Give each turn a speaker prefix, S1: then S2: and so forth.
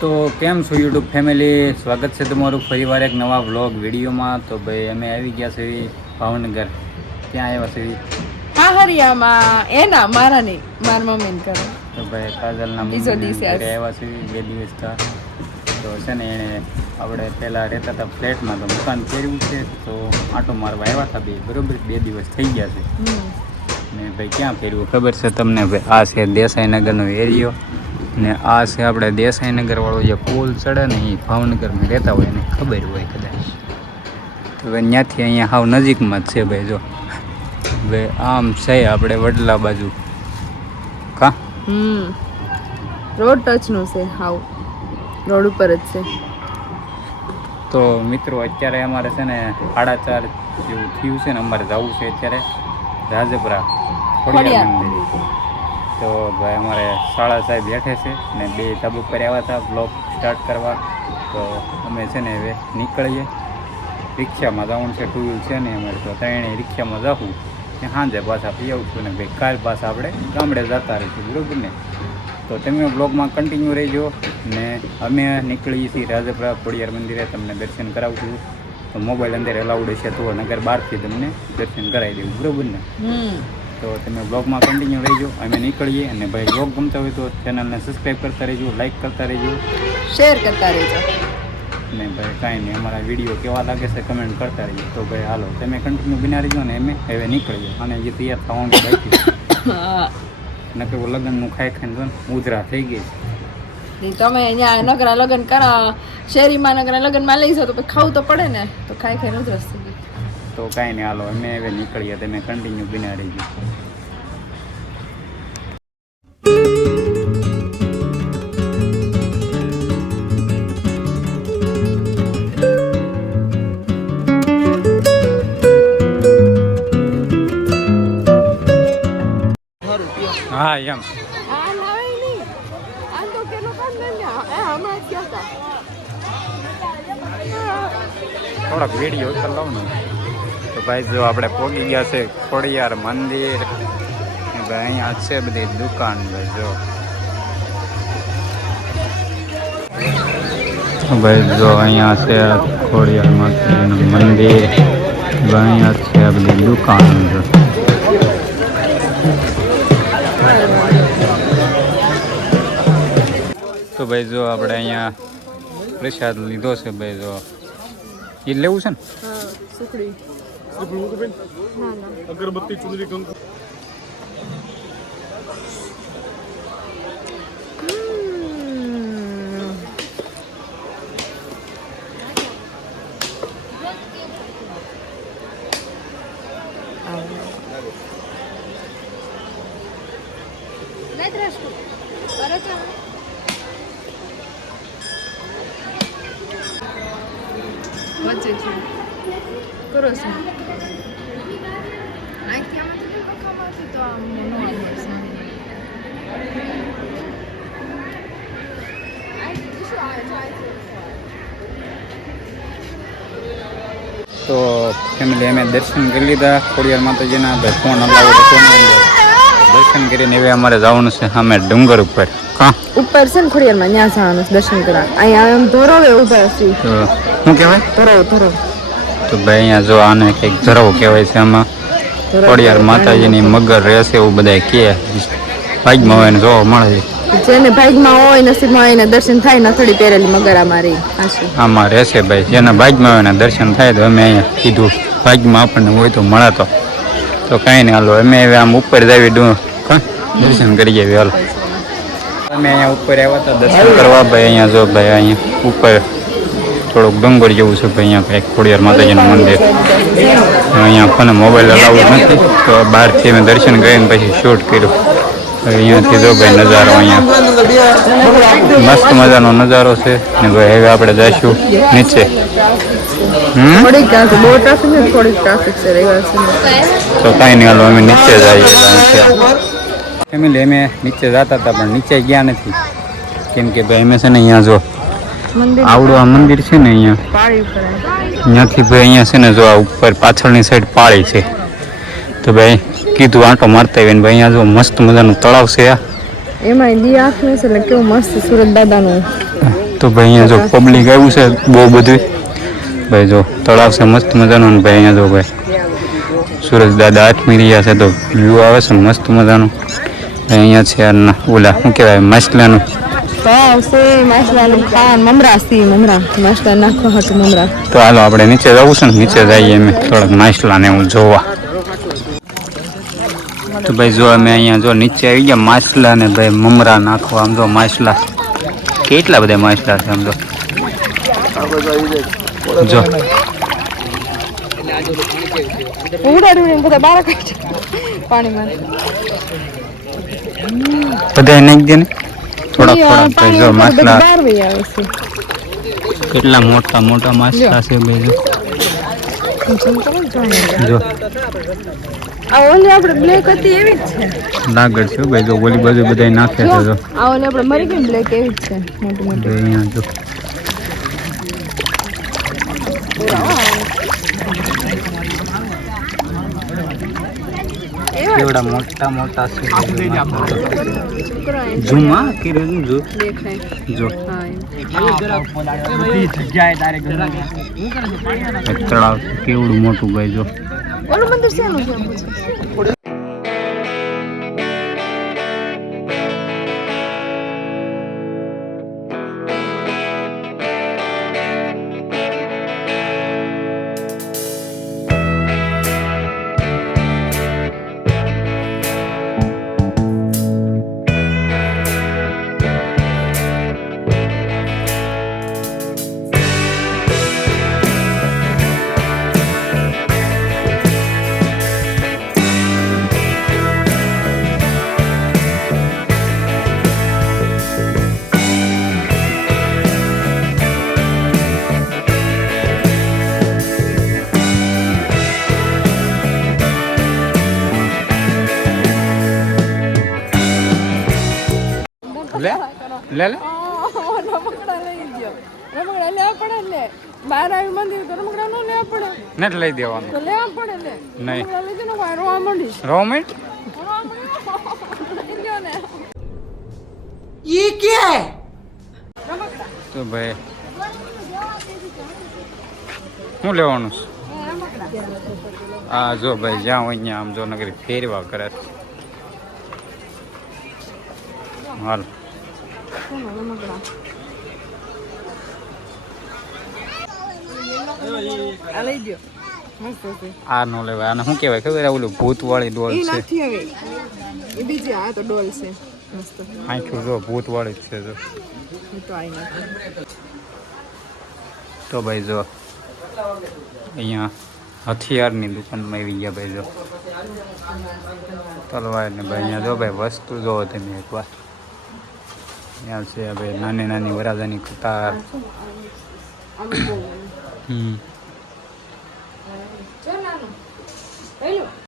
S1: તો કેમ છો યુટ્યુબ ફેમિલી? સ્વાગત છે તમારું ફરીવાર એક નવા વ્લોગ વિડીયોમાં. તો ભાઈ અમે આવી ગયા છે ભાવનગર. ત્યાં આવ્યા છે?
S2: હા હરિયામાં એના મારા નહીં મારા મમ્મીને કરો
S1: તો ભાઈ કાજલના
S2: બીજો
S1: મમ્મીને ઘરે આવ્યા છે બે દિવસ થયા તો છે ને એણે આપણે પહેલાં રહેતા હતા ફ્લેટમાં તો મકાન કર્યું છે. તો આટો મારવા આવ્યા હતા બે બરોબર બે દિવસ થઈ ગયા છે. ને ભાઈ ક્યાં ફેરવું ખબર છે તમને? ભાઈ આ છે દેસાઈનગરનો એરિયો. ને આ છે આપણે દેસાઈનગર વાળો જે પુલ ચડે ને એ ભાવનગરમાં રહેતા હોય એને ખબર હોય કદાચ. તો હવે ત્યાંથી અહીંયા હાવ નજીકમાં જ છે ભાઈ જો. હવે આમ છે આપણે વડલા બાજુ. કા?
S2: હમ. રોડ ટચનું છે હાવ. રોડ ઉપર જ છે.
S1: તો મિત્રો અત્યારે અમારે છે ને સાડા ચાર જેવું થયું છે ને અમારે જવું છે અત્યારે. રાજપરા ખોડિયાર. મંદિર. તો ભાઈ અમારે શાળા સાહેબ બેઠે છે ને બે તબુક પર આવ્યા હતા બ્લોગ સ્ટાર્ટ કરવા. તો અમે છે ને હવે નીકળીએ. રિક્ષામાં જવાનું છે ટુ વ્હીલ છે ને અમારે તો ત્રણેય રિક્ષામાં જવું. ને સાંજે પાછા પી છું ને ભાઈ કાલ પાછા આપણે ગામડે જતા રહીશું, બરોબર ને? તો તમે બ્લોગમાં કન્ટિન્યુ રહેજો ને અમે નીકળીએ છીએ રાજપરા ખોડિયાર મંદિરે તમને દર્શન કરાવશું. તો મોબાઈલ અંદર અલાઉડ છે તો નગર બહારથી તમને દર્શન કરાવી દેવું, બરોબર ને? તો તમે બ્લોગમાં કન્ટિન્યુ રહેજો. અમે નીકળીએ અને ભાઈ બ્લોગ ગમતા હોય તો ચેનલને સબસ્ક્રાઈબ કરતા રહેજો લાઈક કરતા રહેજો.
S2: શેર કરતા રહેજો.
S1: ને ભાઈ કાંઈ નહીં અમારા વીડિયો કેવા લાગે છે કમેન્ટ કરતા રહીએ તો ભાઈ હાલો તમે કન્ટિન્યુ બિના રહીજો ને અમે હવે નીકળીએ. અને જે તૈયાર થવાનું બાકી
S2: હા
S1: નકર લગ્નનું ખાઈ ખાઈને ઉધરા થઈ ગઈ
S2: ઈ તમે અહીંયા નગરા લગ્ન કરા, શેરીમાં નગરા લગ્નમાં લઈ જાઓ તો પછી ખાવું તો પડે ને. તો ખાઈ ખાઈ નથી રસ્તો
S1: તો કાંઈ નહીં, હાલો, અમે હવે નીકળીએ તમે કન્ટિન્યુ બિના ગયું હા, એમ. થોડોક વીડિયો ચલાવ ને, તો ભાઈ જો આપણે પહોંચી ગયા છે ખોડિયાર મંદિર. ભાઈ અહીંયા છે બધી દુકાન, ભાઈ જો. ભાઈ જો અહીંયા છે ખોડિયાર માતાજીનું મંદિર. અહીંયા છે બધી દુકાન તો ભાઈ જો આપણે અહીંયા પ્રસાદ લીધો છે, ભાઈ જો. એ લેવું છે ને
S2: હા સુખડી
S3: અગરબત્તી ચૂંદડી કંકુ
S2: હમ. વચ્ચે છે. કરો છો. અહીંથી આમ તો પખામાંથી તો આમ ન
S1: તો ફેમિલી અમે દર્શન કરી લીધા. ખોડિયાર માતાજીના ફોન અલાઉડ ફોન અંદર. કરીને હવે અમારે જવાનું છે અમે ડુંગર ઉપર. કા?
S2: ઉપર છે ને ખોડિયારમાં ત્યાં જવાનું છે દર્શન કરવા. અહીંયા આમ ધોરોવે ઊભા છે
S1: શું કહેવાય?
S2: ધોરો ધોરો
S1: તો ભાઈ અહીંયા જો આને કંઈક ધરો કહેવાય છે આમાં. ખોડિયાર માતાજીની મગર રહેશે એવું બધા કહે. ભાગમાં હોય ને જોવા મળે.
S2: જેને ભાગમાં હોય નસીબમાં હોય દર્શન થાય નથડી પહેરેલી મગર અમારી.
S1: આમાં રહેશે ભાઈ. જેના ભાગમાં હોય ને દર્શન થાય તો અમે અહીંયા કીધું ભાગમાં આપણને હોય તો મળે તો. તો કાંઈ નહીં હાલો અમે હવે આમ ઉપર જાવી? દર્શન કરી જઈએ હાલો. અમે અહીંયા ઉપર આવ્યા હતા દર્શન કરવા ભાઈ અહીંયા જો ભાઈ અહીંયા ઉપર થોડુંક ડુંગર જેવું છે ભાઈ અહીંયા એક ખોડિયાર માતાજીનું મંદિર. અહીંયા કોને મોબાઈલ અલાઉડ નથી તો બહારથી અમે દર્શન કરીને પછી શૂટ કર્યું. હવે અહીંયાથી જો ભાઈ નજારો અહીંયા. મસ્ત મજાનો નજારો છે ને ભાઈ હવે આપણે જઈશું નીચે. તો કાંઈ નહીં અમે નીચે જઈએ ફેમિલી અમે નીચે જતા હતા પણ નીચે ગયા નથી. કેમ કે ભાઈ અમે છે ને અહીંયા જો આવડું આ મંદિર છે ને અહીંયા. અહીંયાથી ભાઈ અહીંયા છે ને જો આ ઉપર પાછળની સાઈડ પાળી છે. તો ભાઈ કીધું આંટો મારતા આવીને ભાઈ અહીંયા જો મસ્ત મજાનું તળાવ છે આ.
S2: એમાં દી આંખનું છે એટલે કેવું મસ્ત સુરત દાદાનું.
S1: તો ભાઈ અહીંયા જો પબ્લિક આવ્યું છે બહુ બધું. ભાઈ જો તળાવ છે મસ્ત મજાનું ને ભાઈ અહીંયા જો ભાઈ સુરજ દાદા આઠમી રહ્યા છે તો વ્યૂ આવે છે મસ્ત મજાનું. અહીંયા છે ઓલા શું કહેવાય માછલાનું.
S2: માછલાનું
S1: તો હાલો આપણે નીચે જવું છે ને નીચે જઈએ અમે. થોડાક માછલા ને હું જોવા. તો ભાઈ જો અમે અહીંયા જો નીચે આવી ગયા માછલા ને ભાઈ મમરા નાખવા. આમ જો માછલા. કેટલા બધા માછલા છે આમ તો જો.
S2: ઉડાડી બધા બાર પાણીમાં.
S1: બધા નાખી દે ને. થોડા ભાઈ જો માછલા. કેટલા મોટા મોટા માછલા છે બે જો. જો.
S2: આ ઓલી આપણે બ્લેક હતી એવી જ છે.
S1: લાગડ છે ભાઈ જો ઓલી બાજુ બધાય નાખે છે જો
S2: આ ઓલી આપણે મરી ગઈ બ્લેક એવી જ છે મોટી મોટી.
S1: અહીંયા જો. કેવડા મોટા મોટા છે
S2: જુમા?
S1: કે હા જો જો તળાવ કેવડું મોટું ભાઈ જો
S2: ઓલું મંદિર શેનું છે?
S1: લે લે લે.
S2: રમકડા લઈ ગયો. રમકડા લેવા પડે ને બહાર આવ્યું મંદિર તો રમકડા નો લેવા પડે.
S1: નથી લઈ દેવાનું.
S2: તો લેવા પડે ને
S1: નહીં.
S2: લઈ ગયો રોવા માંડીશ રોવા માંડી. લઈ ગયો ને.
S1: તો ભાઈ શું લેવાનું છે? હા જો ભાઈ જ્યાં હોય ત્યાં આમ જો નગરી ફેરવા કરે છે.
S2: ગયો મસ્ત છે
S1: આ નો લેવાય. આને શું કહેવાય? ખબર? ઓલું ભૂત વાળી ડોલ છે.
S2: નથી હવે. એ બીજી આ તો ડોલ છે. મસ્ત.
S1: આંખું જો ભૂત વાળી જ છે જો.
S2: તો
S1: તો ભાઈ જો અહીંયા હથિયારની દુકાનમાં આવી ગયા ભાઈ જો. તલવાર ને ભાઈ અહીંયા જો ભાઈ વસ્તુ જોવો તમે એકવાર. અહીંયા છે હવે નાની નાની વરાજાની કતાર હમ